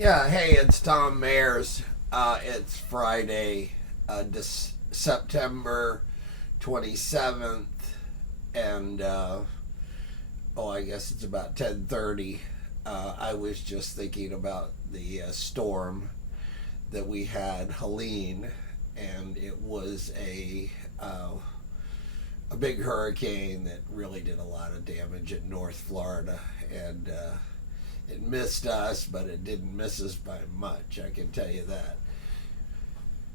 Yeah, hey, it's Tom Mayers. It's Friday, September 27th, and I guess it's about 10:30. I was just thinking about the storm that we had, Helene, and it was a big hurricane that really did a lot of damage in North Florida, and it missed us, but it didn't miss us by much, I can tell you that.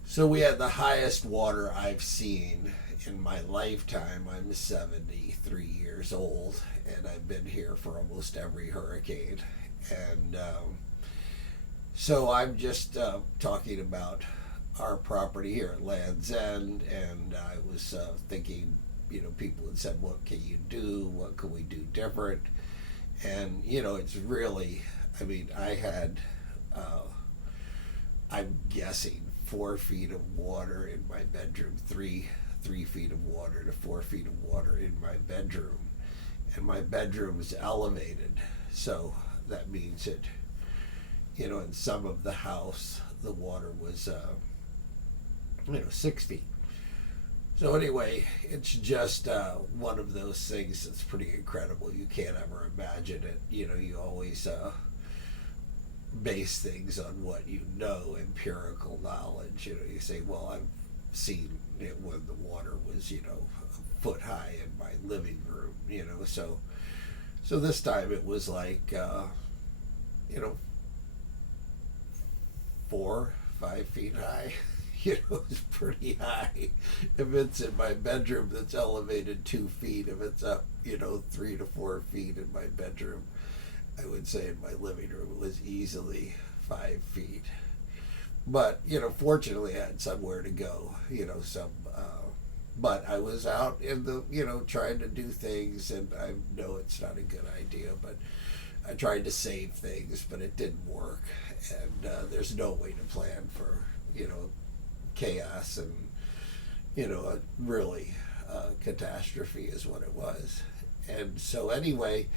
So we had the highest water I've seen in my lifetime. I'm 73 years old, and I've been here for almost every hurricane. And so I'm just talking about our property here at Land's End, and I was thinking, people had said, what can you do? What can we do different? And it's really, I had I'm guessing 4 feet of water in my bedroom, 3 feet of water to 4 feet of water in my bedroom, and my bedroom is elevated, so that means that in some of the house the water was 6 feet. So anyway, it's just one of those things that's pretty incredible. You can't ever imagine it. You always base things on what empirical knowledge. You say, well, I've seen it when the water was, a foot high in my living room, So this time it was like, 4, 5 feet high. It's pretty high. If it's in my bedroom that's elevated 2 feet, if it's up, 3 to 4 feet in my bedroom, I would say in my living room it was easily 5 feet. But, fortunately I had somewhere to go, but I was out in the, trying to do things, and I know it's not a good idea, but I tried to save things, but it didn't work. And there's no way to plan for, chaos, and a really catastrophe is what it was. And so anyway,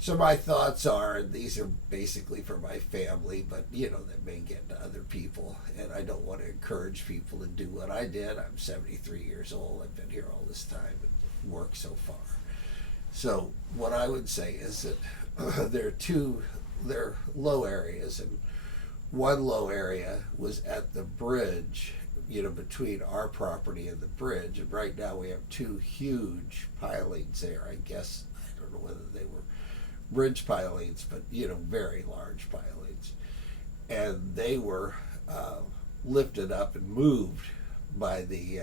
so my thoughts are, and these are basically for my family, but that may get to other people, and I don't want to encourage people to do what I did. I'm 73 years old. I've been here all this time and worked so far. So what I would say is that there are low areas, and one low area was at the bridge, between our property and the bridge. And right now we have two huge pilings there. I guess, I don't know whether they were bridge pilings, but, very large pilings. And they were lifted up and moved by the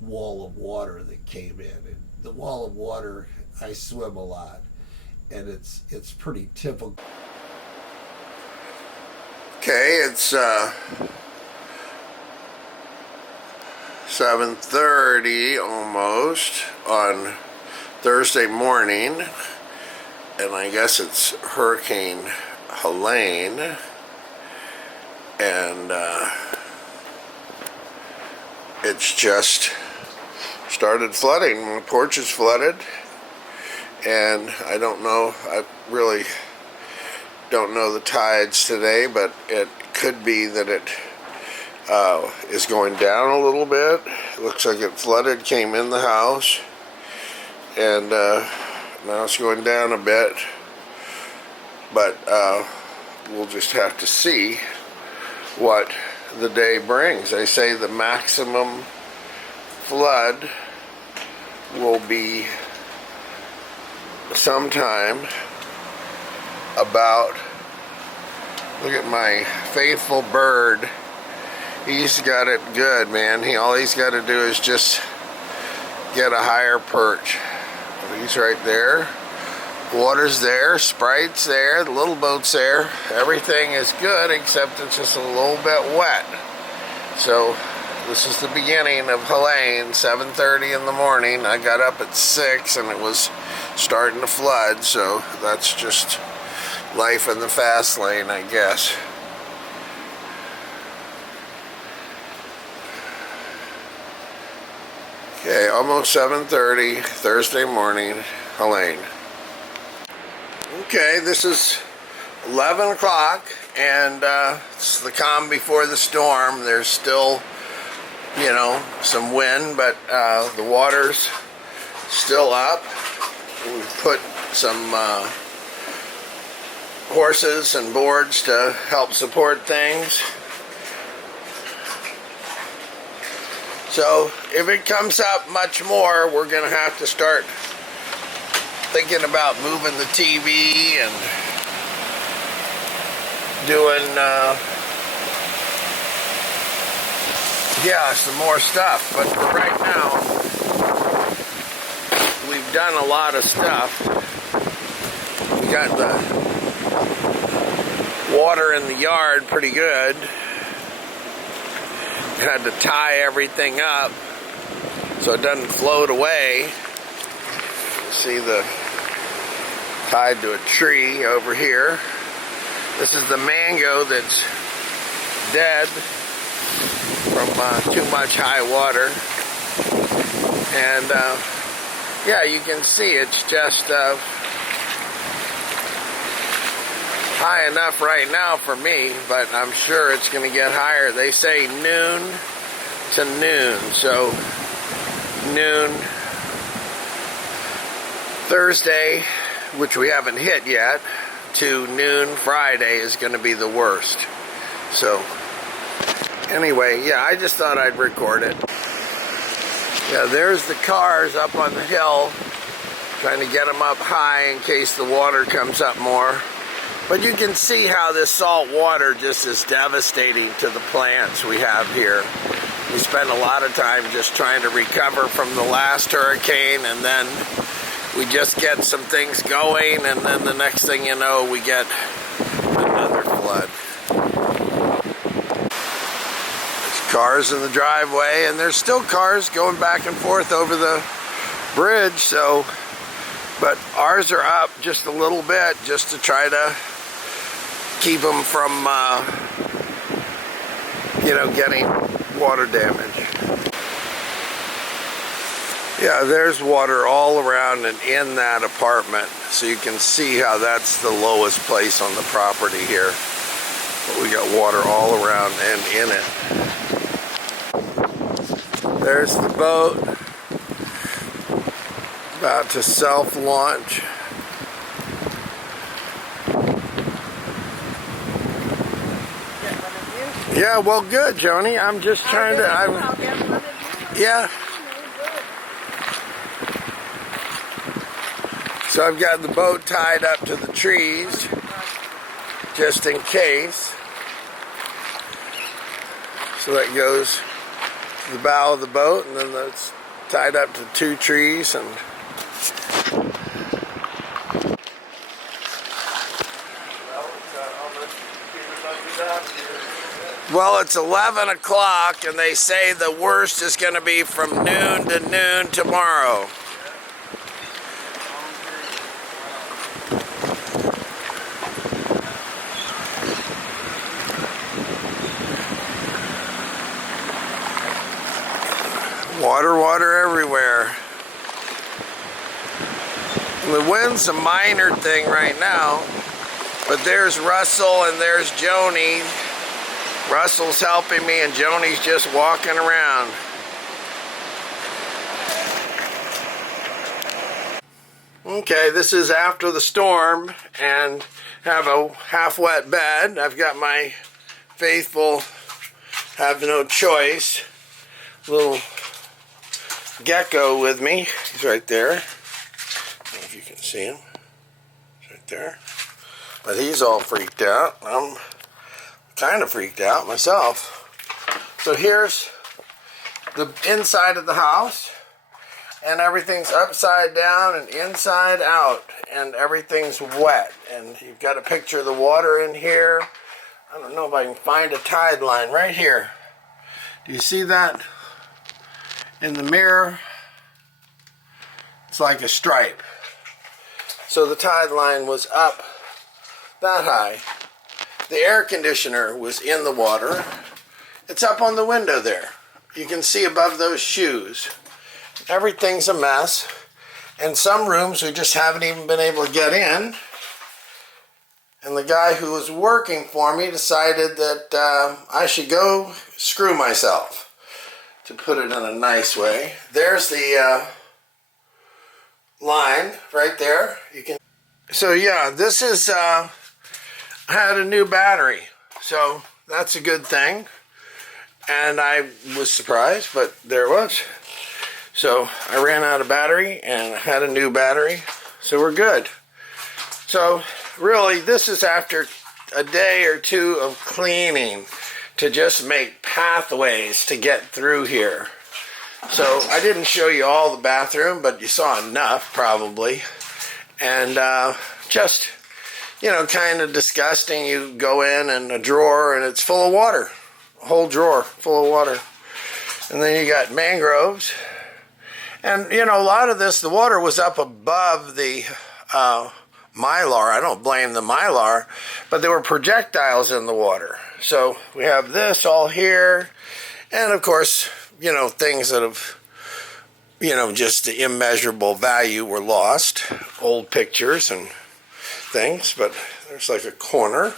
wall of water that came in. And the wall of water, I swim a lot, and it's pretty typical. Okay, it's 7:30 almost on Thursday morning, and I guess it's Hurricane Helene, and it's just started flooding. My porch is flooded, and I don't know, I really don't know the tides today, but it could be that it is going down a little bit. It looks like it flooded, came in the house, and now it's going down a bit, but we'll just have to see what the day brings. They say the maximum flood will be sometime about, look at my faithful bird. He's got it good, man. All he's got to do is just get a higher perch. He's right there. Water's there, Sprite's there, the little boat's there. Everything is good except it's just a little bit wet. So this is the beginning of Helene, 7:30 in the morning. I got up at 6 and it was starting to flood, so that's just life in the fast lane, I guess. Okay, almost 7:30, Thursday morning, Helene. Okay, this is 11 o'clock, and it's the calm before the storm. There's still, you know, some wind, but the water's still up. We've put some horses and boards to help support things. So if it comes up much more, we're going to have to start thinking about moving the TV and doing, yeah, some more stuff. But for right now, we've done a lot of stuff. We got the water in the yard pretty good. Had to tie everything up so it doesn't float away. See the tied to a tree over here. This is the mango that's dead from too much high water. And yeah, you can see it's just high enough right now for me, but I'm sure it's going to get higher. They say noon to noon, so noon Thursday, which we haven't hit yet, to noon Friday is going to be the worst. So anyway, yeah, I just thought I'd record it. Yeah, there's the cars up on the hill, trying to get them up high in case the water comes up more. But you can see how this salt water just is devastating to the plants we have here. We spend a lot of time just trying to recover from the last hurricane, and then we just get some things going, and then the next thing you know, we get another flood. There's cars in the driveway, and there's still cars going back and forth over the bridge, so, but ours are up just a little bit just to try to keep them from, you know, getting water damage. Yeah, there's water all around and in that apartment, so you can see how that's the lowest place on the property here. But we got water all around and in it. There's the boat, about to self-launch. Yeah, well, good, Joni. I'm just trying to. Yeah. So I've got the boat tied up to the trees, just in case. So that goes to the bow of the boat, and then that's tied up to 2 trees, and well, it's 11 o'clock, and they say the worst is going to be from noon to noon tomorrow. Water everywhere. And the wind's a minor thing right now, but there's Russell and there's Joni. Russell's helping me and Joni's just walking around. Okay, this is after the storm and have a half-wet bed. I've got my faithful, have no choice, little gecko with me. He's right there. I don't know if you can see him. He's right there. But he's all freaked out. I'm kind of freaked out myself. So here's the inside of the house, and everything's upside down and inside out, and everything's wet. And you've got a picture of the water in here. I don't know if I can find a tide line right here. Do you see that in the mirror? It's like a stripe. So the tide line was up that high. The air conditioner was in the water. It's up on the window there. You can see above those shoes. Everything's a mess. And some rooms we just haven't even been able to get in And the guy who was working for me decided that I should go screw myself, to put it in a nice way. There's the line right there. You can. So yeah, this is I had a new battery, so that's a good thing. And I was surprised, but there it was. So I ran out of battery and I had a new battery, so we're good. So really, this is after a day or two of cleaning to just make pathways to get through here. So I didn't show you all the bathroom, but you saw enough probably. And just, you know, kind of disgusting. You go in a drawer and it's full of water. A whole drawer full of water. And then you got mangroves. And, you know, a lot of this, the water was up above the Mylar. I don't blame the Mylar, but there were projectiles in the water. So we have this all here. And, of course, you know, things that have, you know, just the immeasurable value were lost. Old pictures and things. But there's like a corner.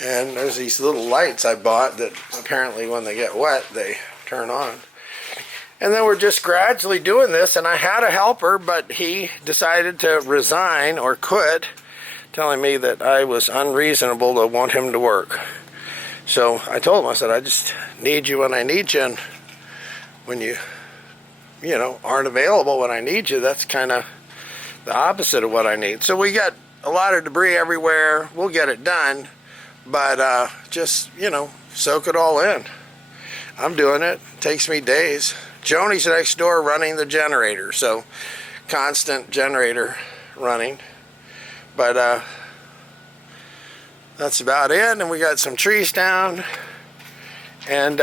And there's these little lights I bought that apparently when they get wet, they turn on. And then we're just gradually doing this, and I had a helper, but he decided to resign or quit, telling me that I was unreasonable to want him to work. So I told him, I said, I just need you when I need you, and when you know, aren't available when I need you, that's kind of the opposite of what I need. So we got a lot of debris everywhere. We'll get it done, but just, you know, soak it all in. I'm doing it. It takes me days. Joni's next door running the generator, so constant generator running. But that's about it. And we got some trees down. And,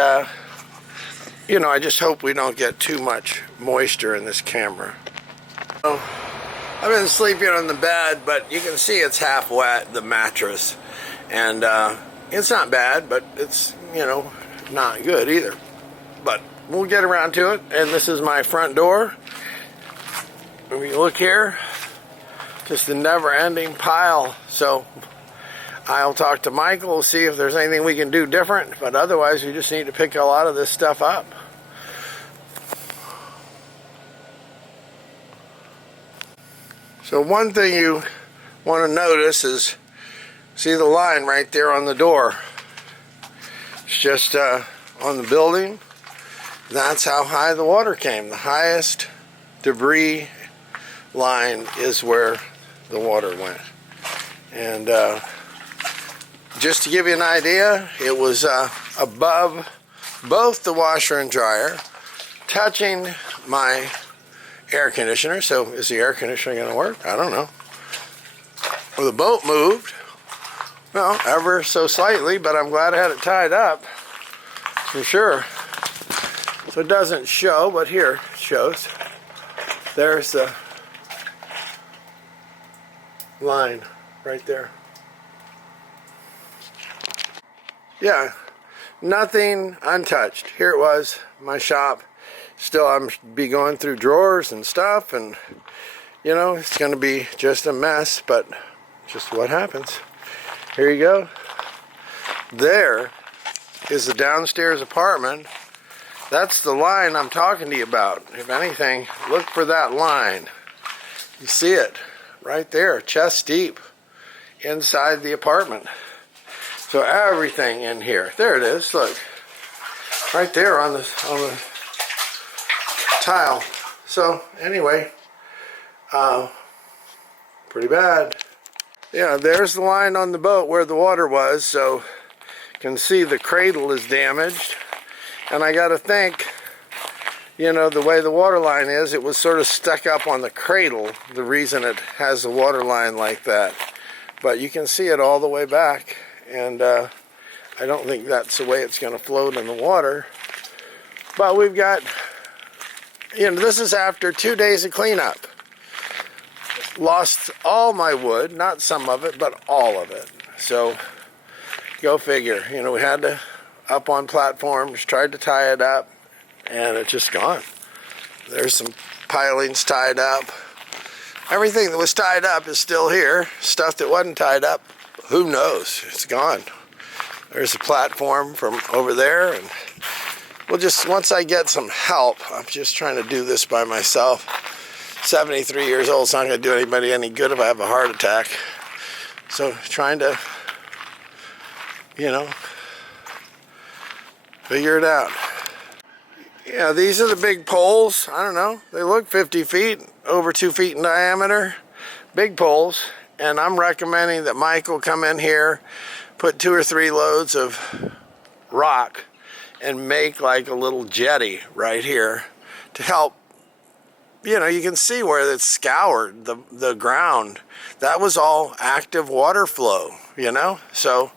you know, I just hope we don't get too much moisture in this camera. So, I've been sleeping on the bed, but you can see it's half wet, the mattress. And it's not bad, but it's, you know, not good either. But we'll get around to it. And this is my front door. When you look here, just a never-ending pile. So I'll talk to Michael, see if there's anything we can do different. But otherwise, we just need to pick a lot of this stuff up. So one thing you want to notice is, see the line right there on the door. It's just on the building. That's how high the water came. The highest debris line is where the water went. And just to give you an idea, it was above both the washer and dryer, touching my air conditioner. So is the air conditioner going to work? I don't know. Well, the boat moved. Well, ever so slightly, but I'm glad I had it tied up, for sure. So it doesn't show, but here it shows. There's the line right there. Yeah, nothing untouched. Here it was, my shop. Still, I'm be going through drawers and stuff, and you know, it's going to be just a mess, but just what happens. Here you go. There is the downstairs apartment. That's the line I'm talking to you about. If anything, look for that line. You see it right there, chest deep, inside the apartment. So everything in here. There it is. Look, right there on the tile. So anyway, pretty bad. Yeah, there's the line on the boat where the water was. So you can see the cradle is damaged. And I got to think, you know, the way the water line is, it was sort of stuck up on the cradle, the reason it has the water line like that. But you can see it all the way back, and I don't think that's the way it's going to float in the water. But we've got, you know, this is after 2 days of cleanup. Lost all my wood, not some of it, but all of it. So, go figure. You know, we had to up on platforms, tried to tie it up, and it's just gone. There's some pilings tied up. Everything that was tied up is still here. Stuff that wasn't tied up who knows? It's gone. There's a platform from over there, and we'll just, once I get some help, I'm just trying to do this by myself. 73 years old, it's not going to do anybody any good if I have a heart attack. So trying to, figure it out. Yeah, these are the big poles. I don't know. They look 50 feet, over 2 feet in diameter. Big poles. And I'm recommending that Michael come in here, put 2 or 3 loads of rock, and make like a little jetty right here to help. You can see where it's scoured, the ground. That was all active water flow, So,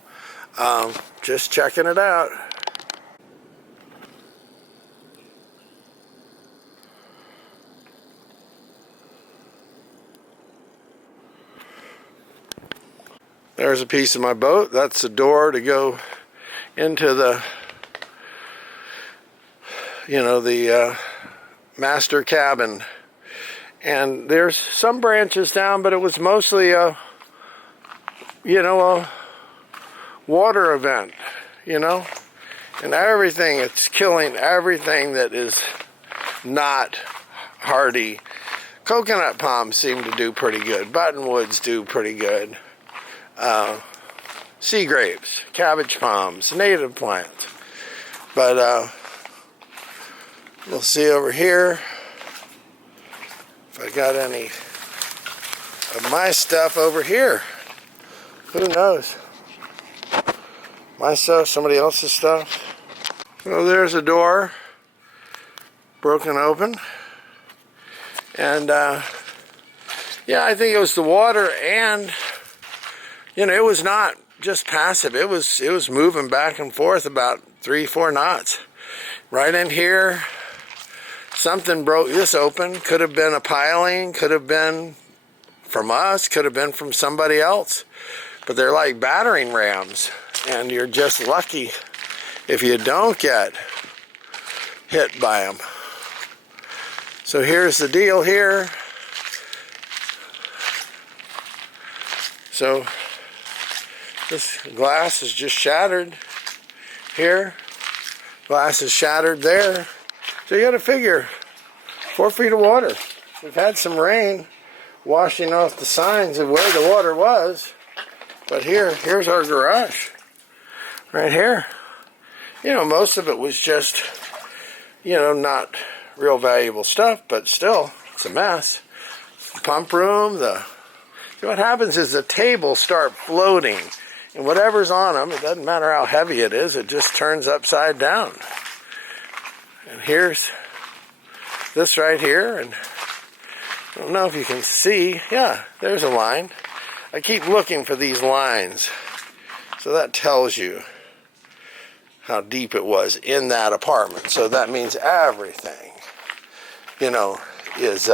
just checking it out. There's a piece of my boat. That's the door to go into the, the master cabin. And there's some branches down, but it was mostly a water event, and everything, it's killing everything that is not hardy. Coconut palms seem to do pretty good. Buttonwoods do pretty good. Sea grapes, cabbage palms, native plants. But we'll see over here if I got any of my stuff over here. Who knows? My stuff, somebody else's stuff. Well, there's a door broken open. And yeah, I think it was the water, and it was not just passive. It was moving back and forth about 3-4 knots. Right in here, something broke this open. Could have been a piling, could have been from us, could have been from somebody else. But they're like battering rams, and you're just lucky if you don't get hit by them. So here's the deal here. So this glass is just shattered here. Glass is shattered there. So you got to figure 4 feet of water. We've had some rain washing off the signs of where the water was. But here's our garage. Right here. Most of it was just, not real valuable stuff, but still, it's a mess. The pump room, so what happens is the tables start floating, and whatever's on them, it doesn't matter how heavy it is, it just turns upside down. And here's this right here, and I don't know if you can see, yeah, there's a line. I keep looking for these lines, so that tells you how deep it was in that apartment. So that means everything, is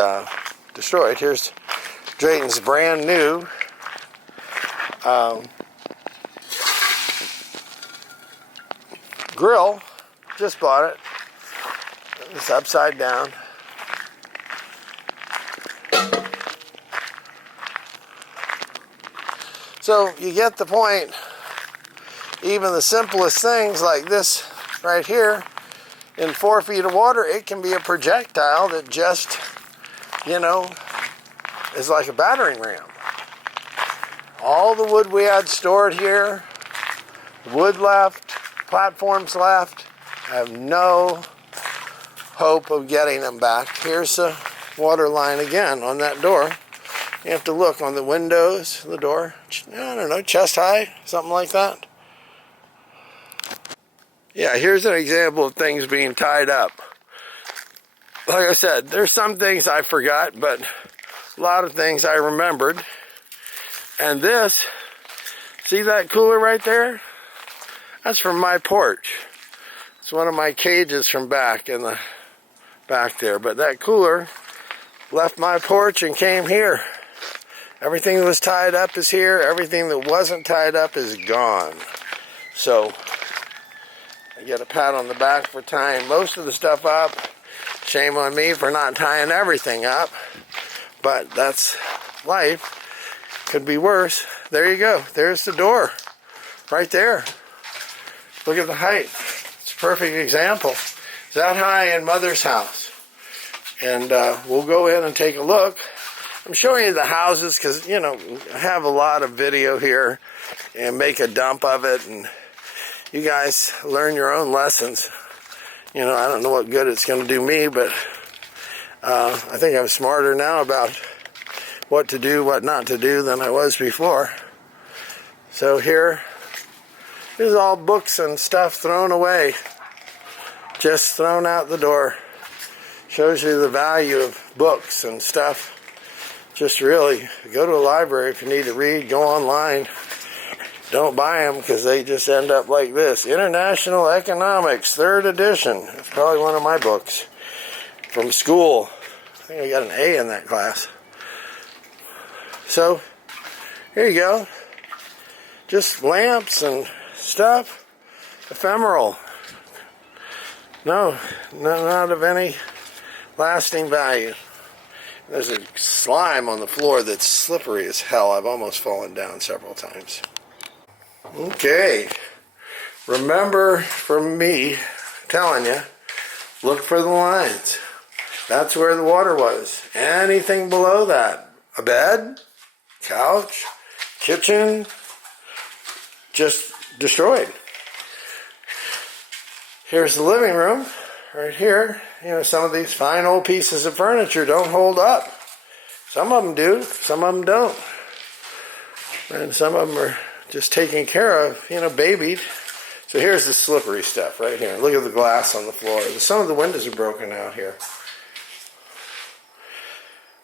destroyed. Here's Drayton's brand new grill. Just bought it. It's upside down. So you get the point. Even the simplest things like this right here, in 4 feet of water, it can be a projectile that just, is like a battering ram. All the wood we had stored here, wood left, platforms left, I have no hope of getting them back. Here's the water line again on that door. You have to look on the windows, the door, I don't know, chest high, something like that. Yeah, here's an example of things being tied up. Like I said, there's some things I forgot, but a lot of things I remembered. And this, see that cooler right there? That's from my porch. It's one of my cages from back in the back there. But that cooler left my porch and came here. Everything that was tied up is here. Everything that wasn't tied up is gone. So I get a pat on the back for tying most of the stuff up. Shame on me for not tying everything up. But that's life. Could be worse. There you go. There's the door. Right there. Look at the height. It's a perfect example. It's that high in Mother's house. And we'll go in and take a look. I'm showing you the houses because, you know, I have a lot of video here and make a dump of it. And you guys learn your own lessons. You know, I don't know what good it's going to do me, but I think I'm smarter now about what to do, what not to do than I was before. So here is all books and stuff thrown away. Just thrown out the door. Shows you the value of books and stuff. Just really, go to a library if you need to read, go online. Don't buy them because they just end up like this. International Economics, 3rd edition. It's probably one of my books from school. I think I got an A in that class. So, here you go. Just lamps and stuff. Ephemeral. No, not of any lasting value. There's a slime on the floor that's slippery as hell. I've almost fallen down several times. Okay. Remember from me telling you, look for the lines. That's where the water was. Anything below that, a bed, couch, kitchen, just destroyed. Here's the living room, right here. You know, some of these fine old pieces of furniture don't hold up. Some of them do, some of them don't. And some of them are just taken care of, you know, babied. So here's the slippery stuff right here. Look at the glass on the floor. Some of the windows are broken out here.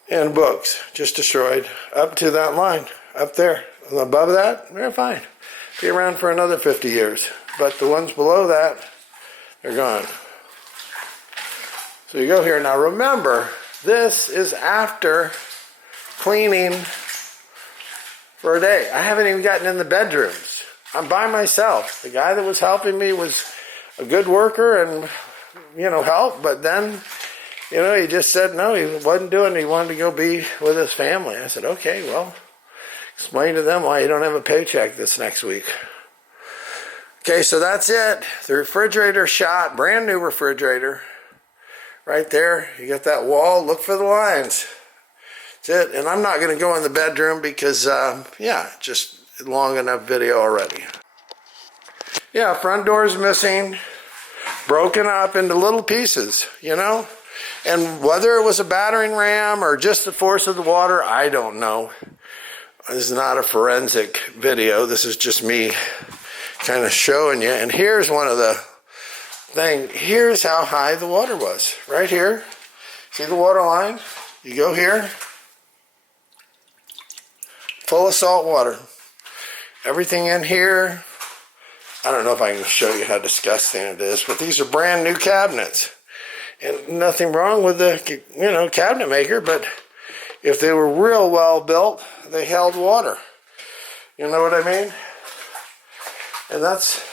And books, just destroyed. Up to that line, up there. And above that, they're fine. Be around for another 50 years. But the ones below that, they're gone. So you go here. Now remember, this is after cleaning for a day. I haven't even gotten in the bedrooms. I'm by myself. The guy that was helping me was a good worker and, you know, helped. But then, you know, he just said no, he wasn't doing it. He wanted to go be with his family. I said, okay, well, explain to them why you don't have a paycheck this next week. Okay, so that's it. The refrigerator shot, brand new refrigerator. Right there, you got that wall, look for the lines. That's it, and I'm not gonna go in the bedroom because, yeah, just long enough video already. Yeah, front door's missing, broken up into little pieces, you know? And whether it was a battering ram or just the force of the water, I don't know. This is not a forensic video, this is just me kind of showing you. And here's one of the things. Here's how high the water was. Right here. See the water line? You go here. Full of salt water. Everything in here. I don't know if I can show you how disgusting it is, but these are brand new cabinets. And nothing wrong with the, you know, cabinet maker, but if they were real well built, they held water. You know what I mean? And that's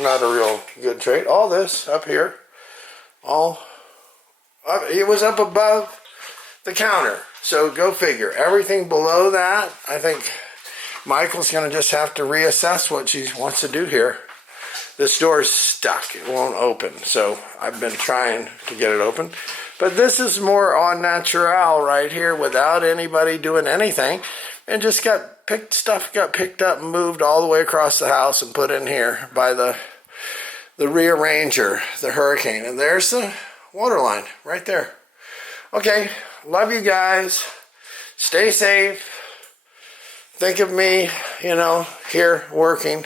not a real good trait. All this up here, it was up above the counter. So go figure. Everything below that, I think Michael's going to just have to reassess what she wants to do here. This door's stuck. It won't open. So I've been trying to get it open. But this is more au naturel right here without anybody doing anything. And just got picked up and moved all the way across the house and put in here by the rearranger, the Hurricane. And there's the water line right there. Okay, love you guys. Stay safe. Think of me, you know, here working,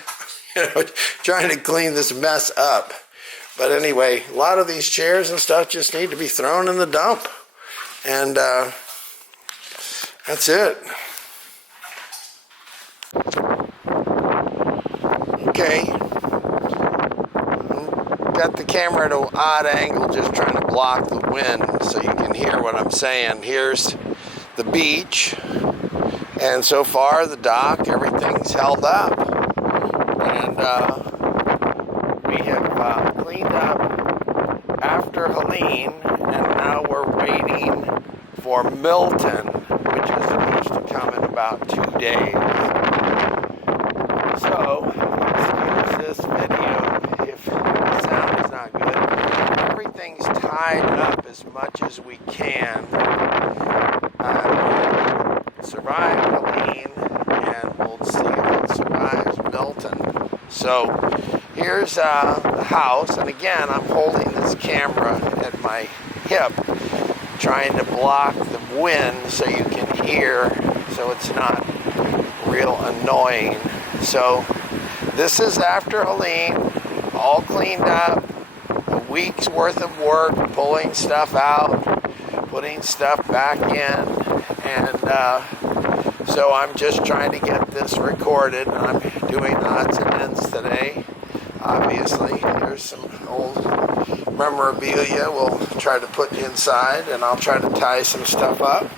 you know, trying to clean this mess up. But anyway, a lot of these chairs and stuff just need to be thrown in the dump. And that's it. Okay, got the camera at an odd angle, just trying to block the wind so you can hear what I'm saying. Here's the beach, and so far the dock, everything's held up, and we have cleaned up after Helene, and now we're waiting for Milton, which is supposed to to come in about 2 days. So, excuse this video if the sound is not good. Everything's tied up as much as we can. Survive Helene, and we'll see if it survives Milton. So, here's the house, and again, I'm holding this camera at my hip, trying to block the wind so you can hear, so it's not real annoying. So this is after Helene, all cleaned up, a week's worth of work, pulling stuff out, putting stuff back in, and so I'm just trying to get this recorded. I'm doing odds and ends today. Obviously, there's some old memorabilia we'll try to put inside, and I'll try to tie some stuff up.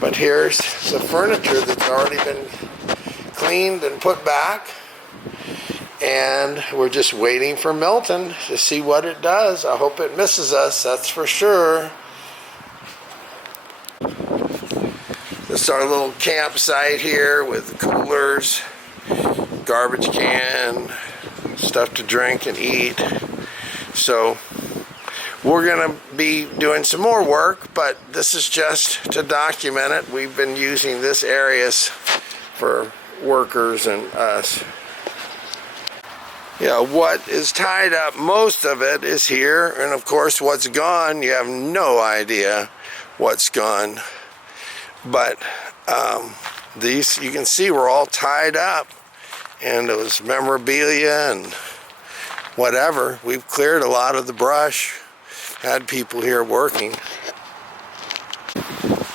But here's the furniture that's already been cleaned and put back, and we're just waiting for Milton to see what it does. I hope it misses us, that's for sure. This is our little campsite here with coolers, garbage can, stuff to drink and eat. So we're going to be doing some more work, but this is just to document it. We've been using this area for workers and us. Yeah, what is tied up, most of it is here, and of course what's gone, you have no idea what's gone. But these, you can see, were all tied up, and it was memorabilia and whatever. We've cleared a lot of the brush, had people here working.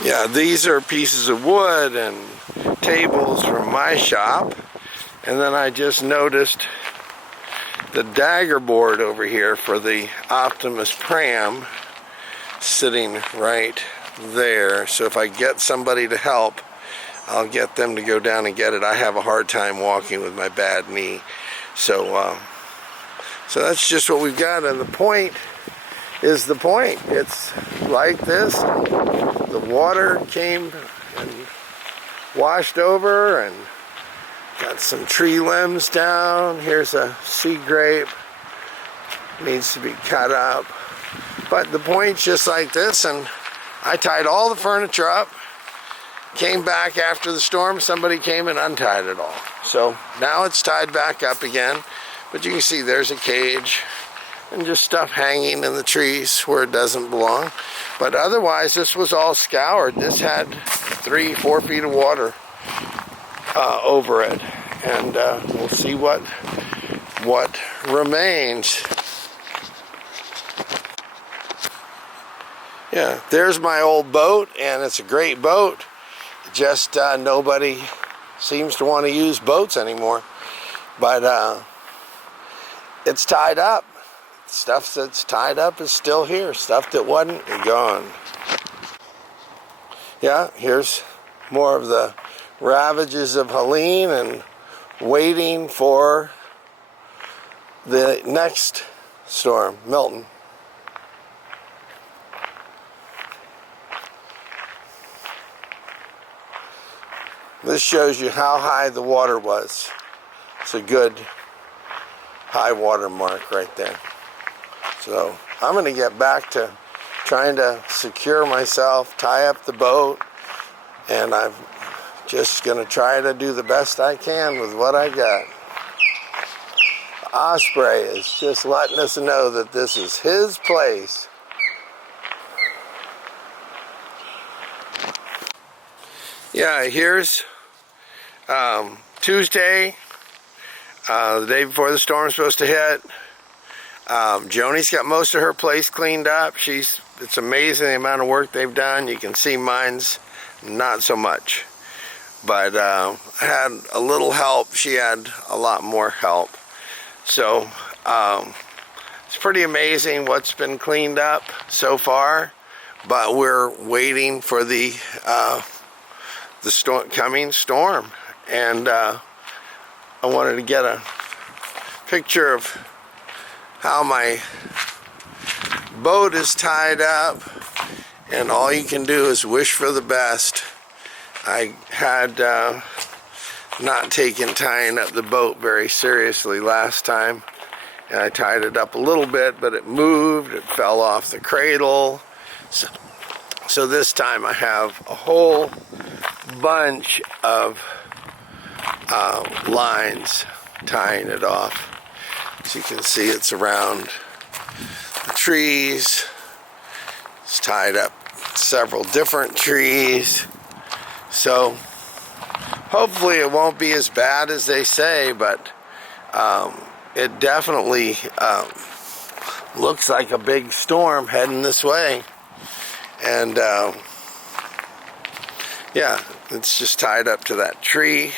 Yeah, these are pieces of wood and tables from my shop, and then I just noticed the dagger board over here for the Optimus Pram sitting right there. So if I get somebody to help, I'll get them to go down and get it. I have a hard time walking with my bad knee. So that's just what we've got, and the point is the point. It's like this. The water came and washed over, and got some tree limbs down. Here's a sea grape. Needs to be cut up. But the point's just like this, and I tied all the furniture up, came back after the storm, somebody came and untied it all. So now it's tied back up again, but you can see there's a cage and just stuff hanging in the trees where it doesn't belong. But otherwise, this was all scoured. This had 3-4 feet of water over it, and we'll see what remains. Yeah, there's my old boat, and it's a great boat. Just nobody seems to want to use boats anymore. But it's tied up. Stuff that's tied up is still here. Stuff that wasn't is gone. Yeah, here's more of the ravages of Helene, and waiting for the next storm, Milton. This shows you how high the water was. It's a good high water mark right there. So I'm going to get back to trying to secure myself, tie up the boat, and I'm just going to try to do the best I can with what I got. Osprey is just letting us know that this is his place. Yeah, here's Tuesday, the day before the storm's supposed to hit. Joni's got most of her place cleaned up. It's amazing the amount of work they've done. You can see mine's not so much. But I had a little help. She had a lot more help. So it's pretty amazing what's been cleaned up so far. But we're waiting for the coming storm. And I wanted to get a picture of how my boat is tied up, and all you can do is wish for the best. I had not taken tying up the boat very seriously last time, and I tied it up a little bit, but it moved, it fell off the cradle. So this time I have a whole bunch of lines tying it off. As you can see, it's around the trees. It's tied up several different trees. So hopefully it won't be as bad as they say, but it definitely looks like a big storm heading this way. And yeah, it's just tied up to that tree,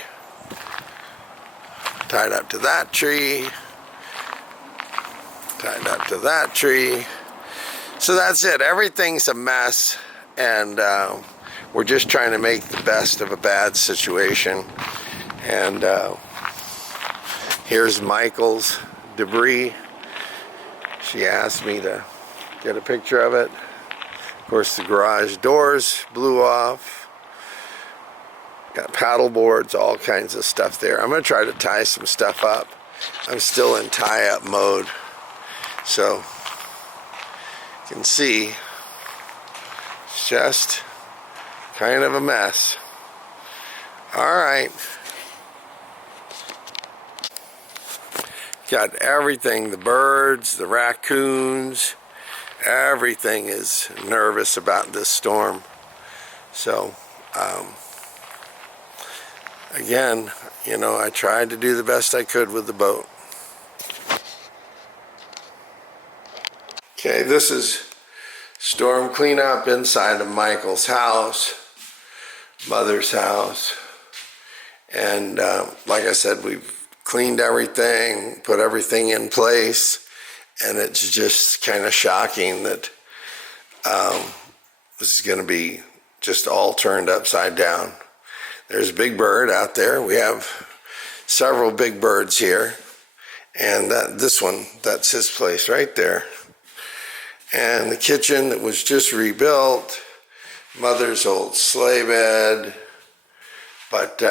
tied up to that tree, tied up to that tree. So that's it. Everything's a mess, and we're just trying to make the best of a bad situation. And here's Michael's debris. She asked me to get a picture of it. Of course, the garage doors blew off. Got paddle boards, all kinds of stuff there. I'm going to try to tie some stuff up. I'm still in tie-up mode. So, you can see, it's just kind of a mess. Alright. Got everything, the birds, the raccoons, everything is nervous about this storm. So, again, you know, I tried to do the best I could with the boat. Okay, this is storm cleanup inside of Michael's house, Mother's house. And like I said, we've cleaned everything, put everything in place, and it's just kind of shocking that this is going to be just all turned upside down. There's a big bird out there. We have several big birds here, and this one, that's his place right there. And the kitchen that was just rebuilt, Mother's old sleigh bed, but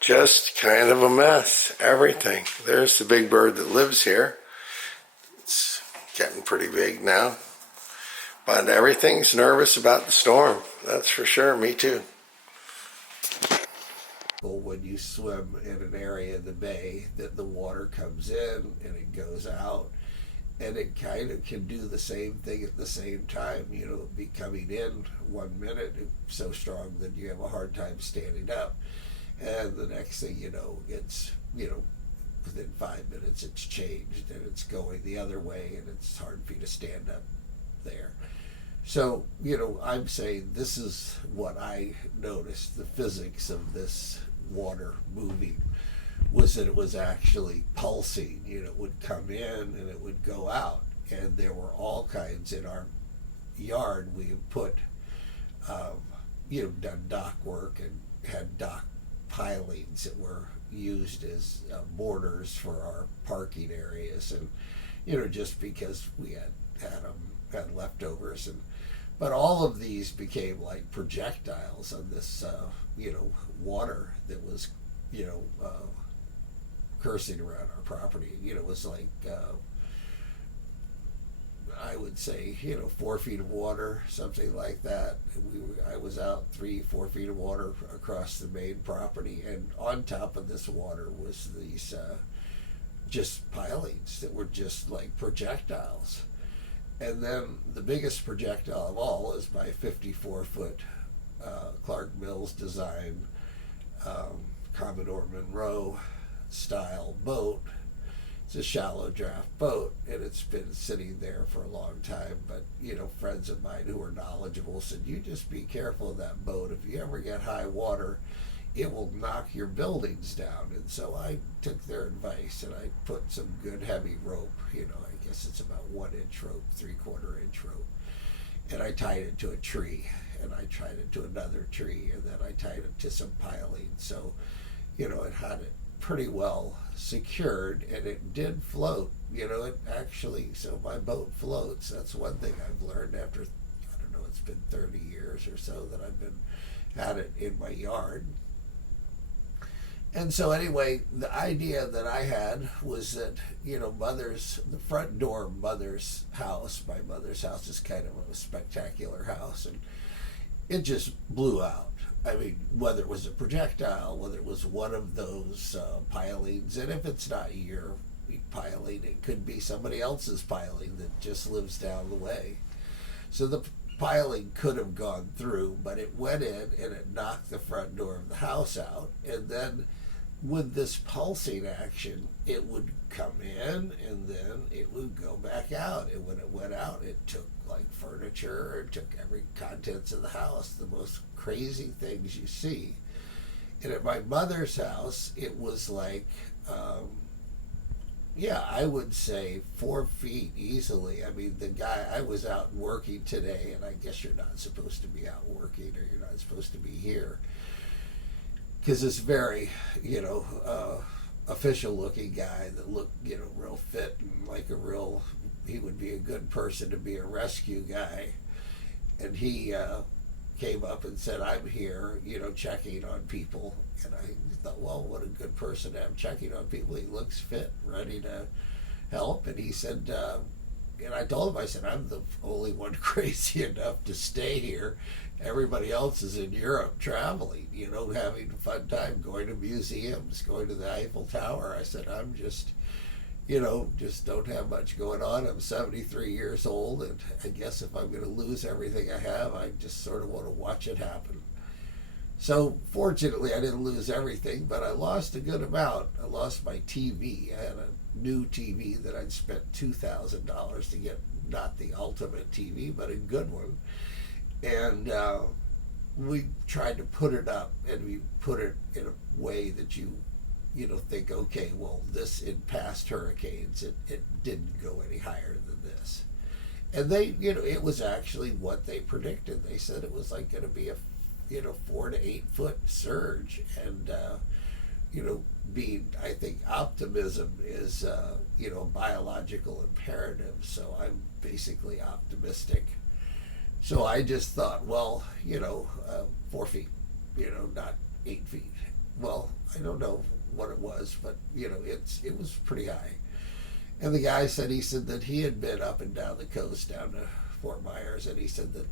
just kind of a mess, everything. There's the big bird that lives here. It's getting pretty big now. But everything's nervous about the storm, that's for sure, me too. When you swim in an area of the bay, that the water comes in and it goes out, and it kind of can do the same thing at the same time. You know, be coming in 1 minute, it's so strong that you have a hard time standing up, and the next thing you know, it's, you know, within 5 minutes it's changed and it's going the other way, and it's hard for you to stand up there. So, you know, I'm saying this is what I noticed, the physics of this water moving, was that it was actually pulsing. You know, it would come in and it would go out, and there were all kinds in our yard. We had put, you know, done dock work and had dock pilings that were used as borders for our parking areas, and you know, just because we had leftovers, and but all of these became like projectiles on this you know, water that was, you know, cursing around our property. You know, it was like I would say, you know, 4 feet of water, something like that. I was out 3-4 feet of water across the main property, and on top of this water was these just pilings that were just like projectiles. And then the biggest projectile of all is my 54-foot Clark Mills design Commodore Monroe style boat. It's a shallow draft boat, and it's been sitting there for a long time. But, you know, friends of mine who are knowledgeable said, you just be careful of that boat. If you ever get high water, it will knock your buildings down. And so I took their advice, and I put some good heavy rope, you know, I guess it's about 1 inch rope, 3/4 inch rope. And I tied it to a tree, and I tied it to another tree, and then I tied it to some piling. So, you know, it had it pretty well secured, and it did float. You know, it actually, so my boat floats. That's one thing I've learned after, I don't know, it's been 30 years or so that I've been had it in my yard. And so anyway, the idea that I had was that, the front door of mother's house, my mother's house is kind of a spectacular house, and it just blew out. I mean, whether it was a projectile, whether it was one of those pilings, and if it's not your piling, it could be somebody else's piling that just lives down the way. So the piling could have gone through, but it went in and it knocked the front door of the house out, and then with this pulsing action, it would come in and then it would go back out. And when it went out, it took like furniture, it took every contents of the house, the most crazy things you see. And at my mother's house, it was like, I would say 4 feet easily. I mean, I was out working today, and I guess you're not supposed to be out working, or you're not supposed to be here, because this very, official looking guy that looked, real fit and like he would be a good person to be a rescue guy. And he came up and said, I'm here, checking on people. And I thought, well, what a good person to have checking on people. He looks fit, ready to help. And he said, and I told him, I said, I'm the only one crazy enough to stay here. Everybody else is in Europe traveling, having a fun time, going to museums, going to the Eiffel Tower. I said, I'm just, just don't have much going on. I'm 73 years old, and I guess if I'm going to lose everything I have, I just sort of want to watch it happen. So fortunately, I didn't lose everything, but I lost a good amount. I lost my TV. I had a new TV that I'd spent $2,000 to get, not the ultimate TV, but a good one. And we tried to put it up, and we put it in a way that you think, okay, well, this in past hurricanes, it didn't go any higher than this. And they, it was actually what they predicted. They said it was like going to be a 4 to 8 foot surge. And, I think optimism is, a biological imperative. So I'm basically optimistic. So I just thought, well, 4 feet, not 8 feet. Well, I don't know what it was, but, it was pretty high. And the guy said, that he had been up and down the coast down to Fort Myers, and he said that,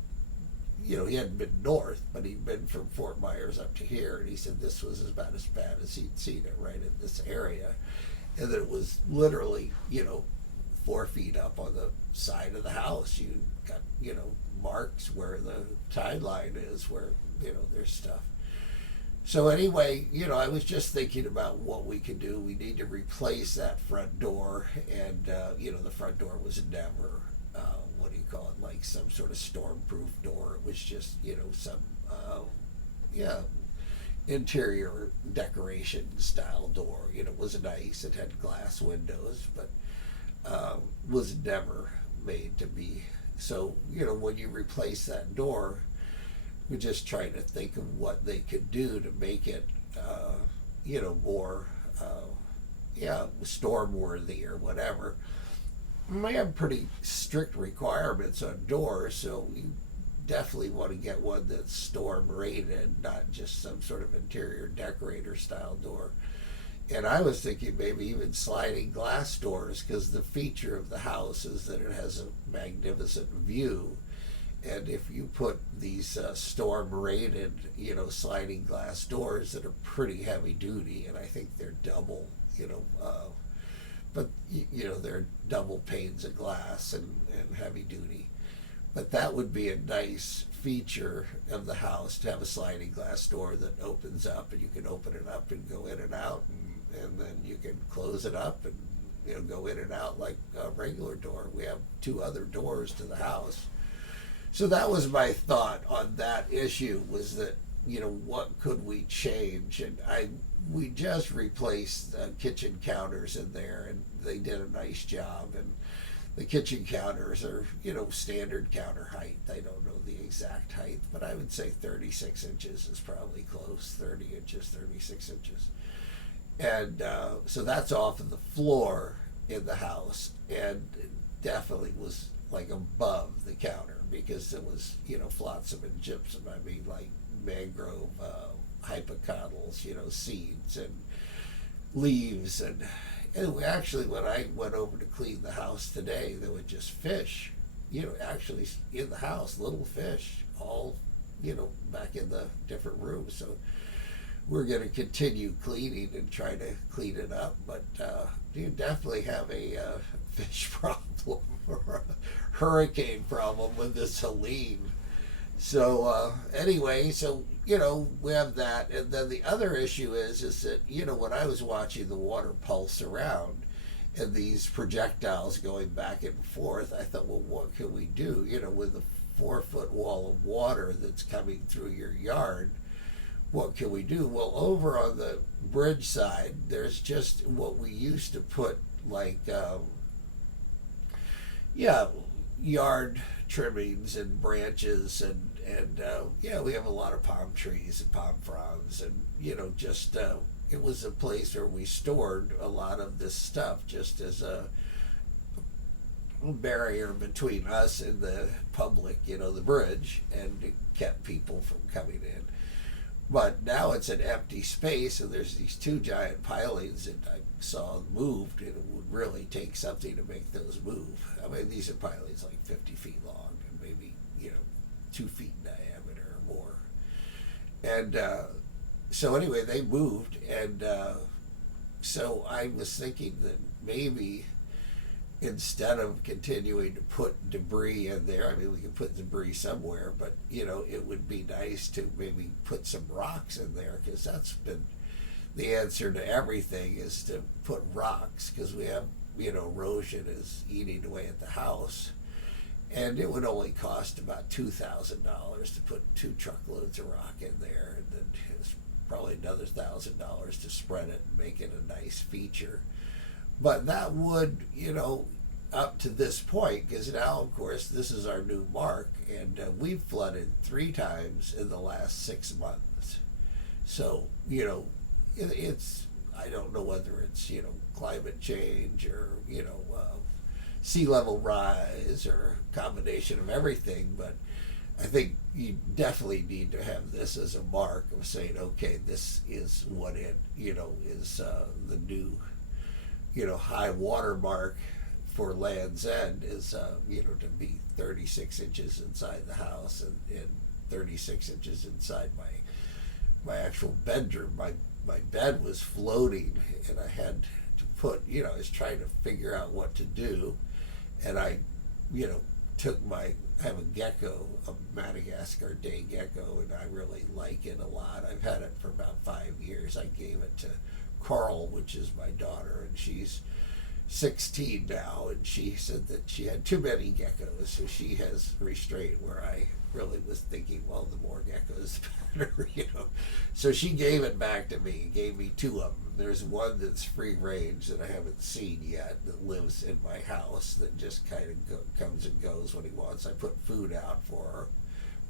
he hadn't been north, but he'd been from Fort Myers up to here, and he said this was about as bad as he'd seen it right in this area, and that it was literally, 4 feet up on the side of the house. You got, marks where the tide line is, where, there's stuff. So anyway, I was just thinking about what we could do. We need to replace that front door, and, the front door was never, like some sort of storm-proof door. It was just, some, interior decoration style door. It was nice. It had glass windows, but was never made to be. So, when you replace that door, we're just trying to think of what they could do to make it, more, storm worthy or whatever. We have pretty strict requirements on doors, so you definitely want to get one that's storm rated, not just some sort of interior decorator style door. And I was thinking maybe even sliding glass doors, because the feature of the house is that it has a magnificent view. And if you put these storm rated, sliding glass doors that are pretty heavy duty, and I think they're double, but they're double panes of glass and heavy duty. But that would be a nice feature of the house, to have a sliding glass door that opens up, and you can open it up and go in and out, and then you can close it up and go in and out like a regular door. We have 2 other doors to the house. So that was my thought on that issue, was that, what could we change? And we just replaced the kitchen counters in there, and they did a nice job. And the kitchen counters are, standard counter height. I don't know the exact height, but I would say 36 inches is probably close, 30 inches, 36 inches. And so that's off of the floor in the house, and it definitely was like above the counter. because it was, flotsam and gypsum. I mean, like mangrove, hypocotyls, seeds and leaves. And actually, when I went over to clean the house today, there were just fish, actually in the house, little fish, all, back in the different rooms. So we're going to continue cleaning and try to clean it up. But you definitely have a fish problem or a hurricane problem with this Helene. So anyway, so we have that, and then the other issue is that when I was watching the water pulse around and these projectiles going back and forth, I thought, well, what can we do? With a 4-foot wall of water that's coming through your yard, what can we do? Well, over on the bridge side, there's just what we used to put like, yard trimmings and branches and we have a lot of palm trees and palm fronds and just it was a place where we stored a lot of this stuff just as a barrier between us and the public, the bridge, and it kept people from coming in. But now it's an empty space, and there's these 2 giant pilings that I saw moved, and it would really take something to make those move. I mean, these are pilings like 50 feet long and maybe, 2 feet in diameter or more. And so anyway, they moved, and so I was thinking that maybe instead of continuing to put debris in there, I mean, we can put debris somewhere, but it would be nice to maybe put some rocks in there, because that's been the answer to everything, is to put rocks, because we have, erosion is eating away at the house, and it would only cost about $2,000 to put 2 truckloads of rock in there, and then it's probably another $1,000 to spread it and make it a nice feature. But that would, up to this point, because now, of course, this is our new mark, and we've flooded 3 times in the last 6 months. So, it's, I don't know whether it's, climate change or, sea level rise or a combination of everything, but I think you definitely need to have this as a mark of saying, okay, this is what it, is the new, high water mark for Land's End is, to be 36 inches inside the house and 36 inches inside my actual bedroom. My bed was floating, and I had to put, I was trying to figure out what to do, and I, I have a gecko, a Madagascar day gecko, and I really like it a lot. I've had it for about 5 years. I gave it to Carl, which is my daughter, and she's 16 now, and she said that she had too many geckos, so she has restraint, where I really was thinking, well, the more geckos the better, So she gave it back to me, gave me 2 of them. There's one that's free range that I haven't seen yet, that lives in my house, that just kind of comes and goes when he wants. I put food out for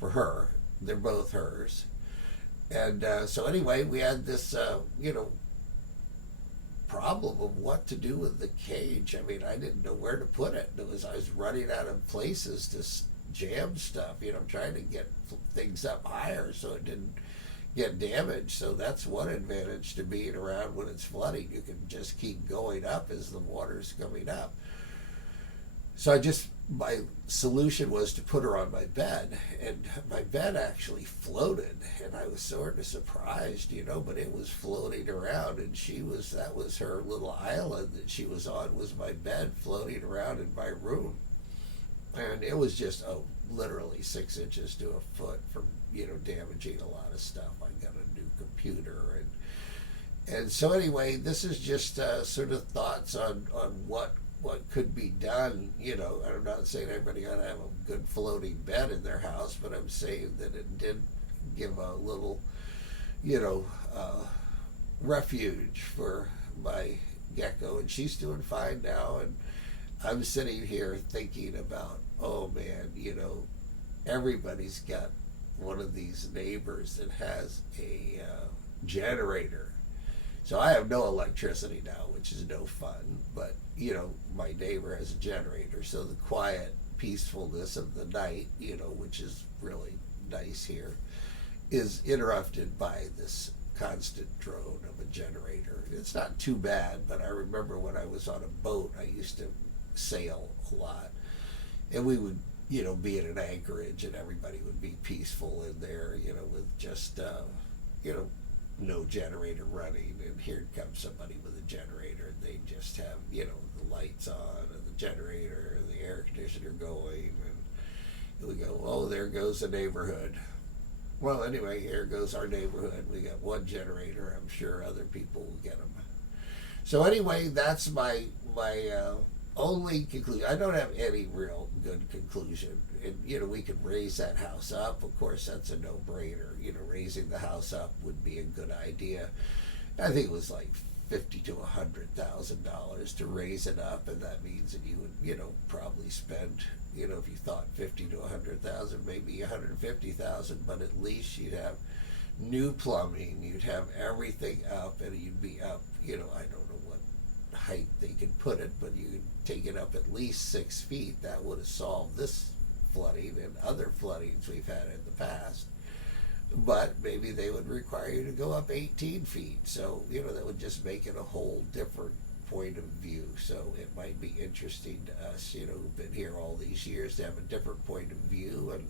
her. They're both hers. And so anyway, we had this, problem of what to do with the cage. I mean, I didn't know where to put it. I was running out of places to jam stuff. I'm trying to get things up higher so it didn't get damaged. So that's one advantage to being around when it's flooding. You can just keep going up as the water's coming up. So my solution was to put her on my bed, and my bed actually floated, and I was sort of surprised, but it was floating around, and that was her little island that she was on, was my bed floating around in my room. And it was just, literally 6 inches to a foot from, damaging a lot of stuff. I got a new computer, and so anyway, this is just sort of thoughts on what could be done. I'm not saying everybody ought to have a good floating bed in their house, but I'm saying that it did give a little, refuge for my gecko, and she's doing fine now. And I'm sitting here thinking about, oh man, everybody's got one of these neighbors that has a generator. So I have no electricity now, which is no fun, but my neighbor has a generator, so the quiet peacefulness of the night, which is really nice here, is interrupted by this constant drone of a generator. It's not too bad, but I remember when I was on a boat, I used to sail a lot, and we would, be at an anchorage, and everybody would be peaceful in there, with just, no generator running, and here comes somebody with a generator, and they just have, the lights on, and the generator, and the air conditioner going, and we go, oh, there goes the neighborhood. Well, anyway, here goes our neighborhood. We got one generator. I'm sure other people will get them. So anyway, that's my only conclusion. I don't have any real good conclusion. And, we could raise that house up. Of course, that's a no-brainer. Raising the house up would be a good idea. I think it was like $50,000 to $100,000 to raise it up, and that means that you would, probably spend, if you thought 50 to 100,000, maybe 150,000, but at least you'd have new plumbing, you'd have everything up, and you'd be up, I don't know what height they could put it, but you could take it up at least 6 feet. That would have solved this flooding and other floodings we've had in the past. But maybe they would require you to go up 18 feet. So, that would just make it a whole different point of view. So it might be interesting to us, who've been here all these years, to have a different point of view and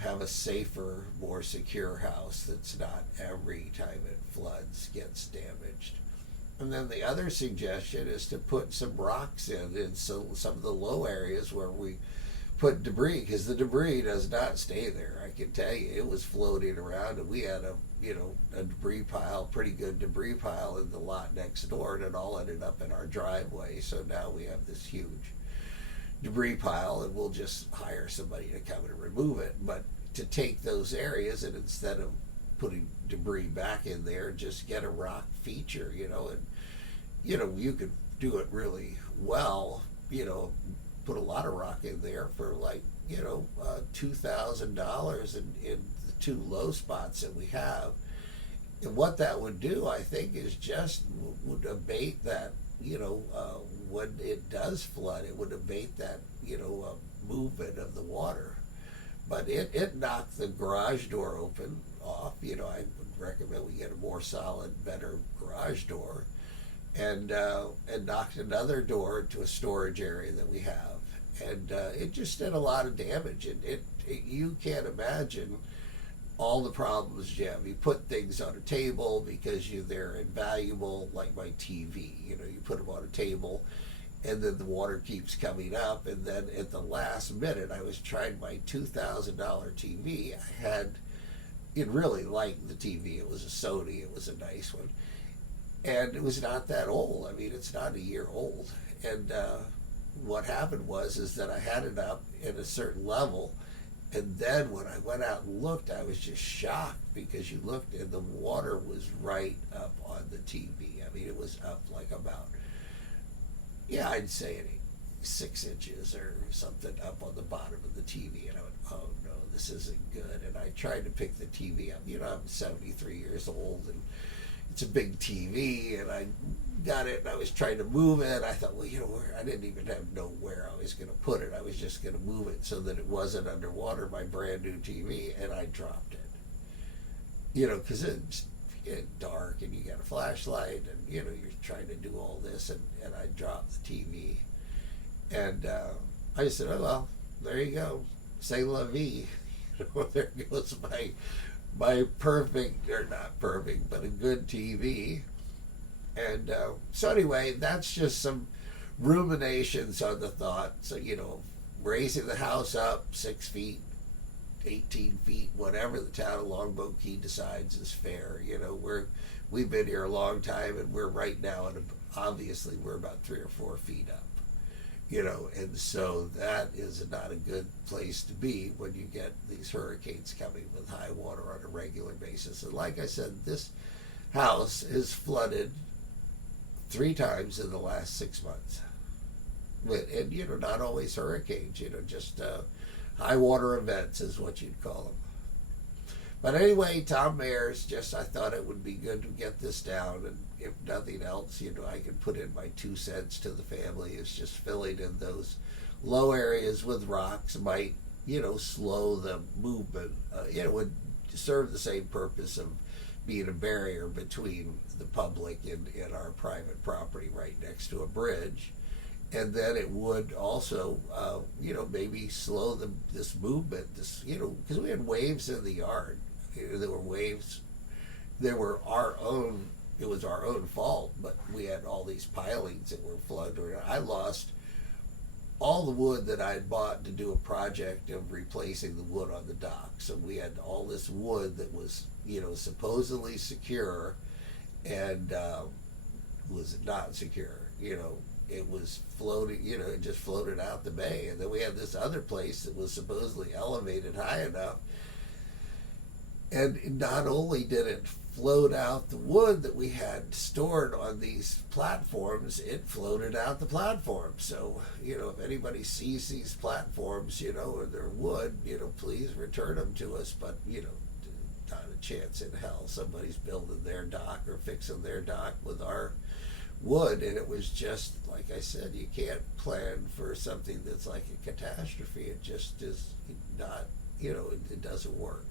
have a safer, more secure house that's not every time it floods gets damaged. And then the other suggestion is to put some rocks in some of the low areas where we put debris, because the debris does not stay there. I can tell you, it was floating around, and we had a debris pile, pretty good debris pile in the lot next door, and it all ended up in our driveway. So now we have this huge debris pile, and we'll just hire somebody to come and remove it. But to take those areas, and instead of putting debris back in there, just get a rock feature, and you could do it really well, put a lot of rock in there for like, $2,000 in the two low spots that we have. And what that would do, I think, is just would abate that, when it does flood, it would abate that, movement of the water. But it knocked the garage door open off. I would recommend we get a more solid, better garage door, and knocked another door into a storage area that we have. And it just did a lot of damage. And you can't imagine all the problems you have. You put things on a table because they're invaluable, like my TV. You put them on a table, and then the water keeps coming up. And then at the last minute, I was trying my $2,000 TV. It really liked the TV. It was a Sony. It was a nice one. And it was not that old. I mean, it's not a year old. And what happened is that I had it up at a certain level, and then when I went out and looked, I was just shocked, because you looked and the water was right up on the TV. I mean, it was up like about, I'd say 6 inches or something up on the bottom of the TV. And I went, oh no, this isn't good. And I tried to pick the TV up. I'm 73 years old, and it's a big TV, and I got it, and I was trying to move it. I thought, well, I didn't even know where I was going to put it. I was just going to move it so that it wasn't underwater, my brand new TV, and I dropped it. Because it's dark, and you got a flashlight, and, you're trying to do all this, and I dropped the TV. And I said, oh, well, there you go. C'est la vie. There goes my perfect, or not perfect, but a good TV. And so anyway, that's just some ruminations on the thought. So, raising the house up 6 feet, 18 feet, whatever the town of Longboat Key decides is fair. We've been here a long time, and we're right now, and obviously we're about 3 or 4 feet up. And so that is not a good place to be when you get these hurricanes coming with high water on a regular basis. And like I said, this house is flooded 3 times in the last 6 months. And, not always hurricanes, just high water events is what you'd call them. But anyway, Tom Mayers, I thought it would be good to get this down, and if nothing else, I can put in my 2 cents to the family. Is just filling in those low areas with rocks might, slow the movement. It would serve the same purpose of being a barrier between the public and our private property right next to a bridge. And then it would also, maybe slow this movement, because we had waves in the yard. There were waves. There were our own. It was our own fault, but we had all these pilings that were flooding. I lost all the wood that I had bought to do a project of replacing the wood on the dock. So we had all this wood that was, supposedly secure, and was not secure. It was floating. It just floated out the bay. And then we had this other place that was supposedly elevated high enough, and not only did it float out the wood that we had stored on these platforms, it floated out the platform. So, if anybody sees these platforms, or their wood, please return them to us. But, not a chance in hell. Somebody's building their dock or fixing their dock with our wood. And it was just, like I said, you can't plan for something that's like a catastrophe. It just is not, it doesn't work.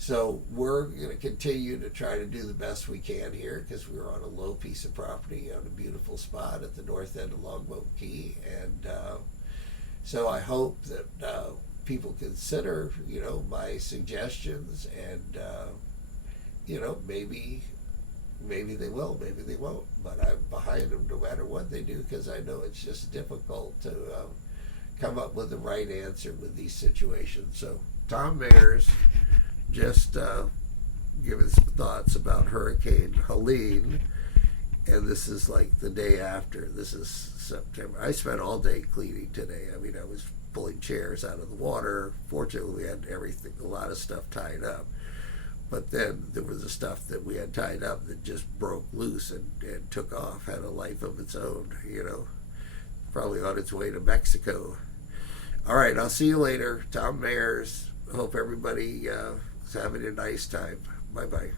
So we're going to continue to try to do the best we can here, because we're on a low piece of property on a beautiful spot at the north end of Longboat Key. And so I hope that people consider, my suggestions, and, maybe they will, maybe they won't. But I'm behind them no matter what they do, because I know it's just difficult to come up with the right answer with these situations. So Tom Mayers just giving some thoughts about Hurricane Helene, and this is like the day after. This is September. I spent all day cleaning today. I mean, I was pulling chairs out of the water. Fortunately, we had everything, a lot of stuff tied up. But then there was the stuff that we had tied up that just broke loose and took off, had a life of its own, probably on its way to Mexico. All right, I'll see you later. Tom Mayers. Hope everybody is having a nice time. Bye-bye.